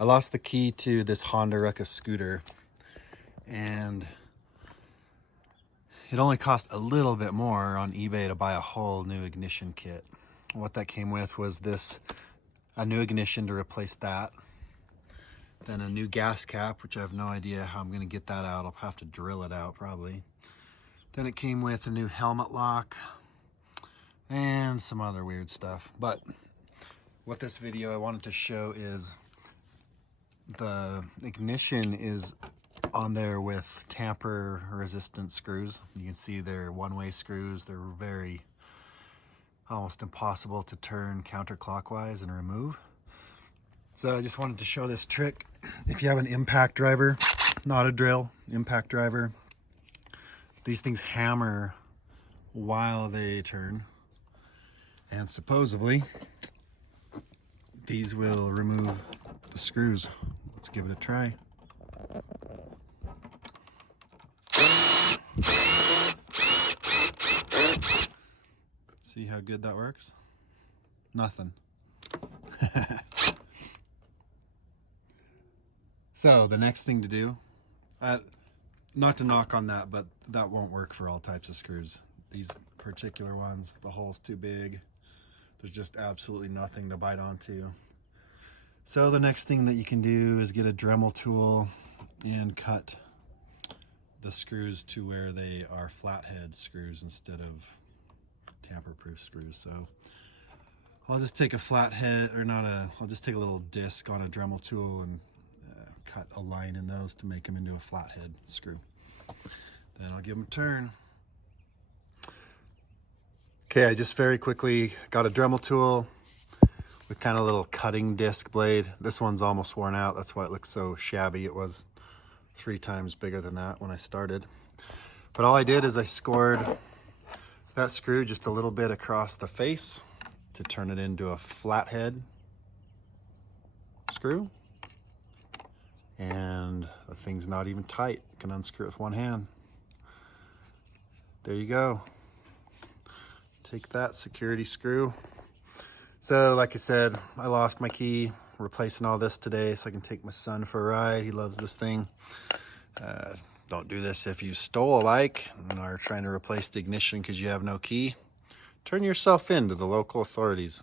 I lost the key to this Honda Ruckus Scooter, and it only cost a little bit more on eBay to buy a whole new ignition kit. What that came with was a new ignition to replace that, then a new gas cap, which I have no idea how I'm going to get that out. I'll have to drill it out probably. Then it came with a new helmet lock and some other weird stuff. But what this video I wanted to show is the ignition is on there with tamper resistant screws. You can see they're one-way screws. They're very almost impossible to turn counterclockwise and remove. So I just wanted to show this trick. If you have an impact driver, not a drill, impact driver, these things hammer while they turn, and supposedly these will remove the screws. Let's give it a try. See how good that works? Nothing. So the next thing to do, not to knock on that, but that won't work for all types of screws. These particular ones, the hole's too big. There's just absolutely nothing to bite onto. So the next thing that you can do is get a Dremel tool and cut the screws to where they are flathead screws instead of tamper-proof screws. So I'll just take a flathead, I'll just take a little disc on a Dremel tool and cut a line in those to make them into a flathead screw. Then I'll give them a turn. Okay, I just very quickly got a Dremel tool with kind of a little cutting disc blade. This one's almost worn out. That's why it looks so shabby. It was 3 times bigger than that when I started. But all I did is I scored that screw just a little bit across the face to turn it into a flathead screw. And the thing's not even tight. You can unscrew it with one hand. There you go. Take that security screw. So like I said, I lost my key, replacing all this today so I can take my son for a ride. He loves this thing. Don't do this if you stole a bike and are trying to replace the ignition because you have no key. Turn yourself in to the local authorities.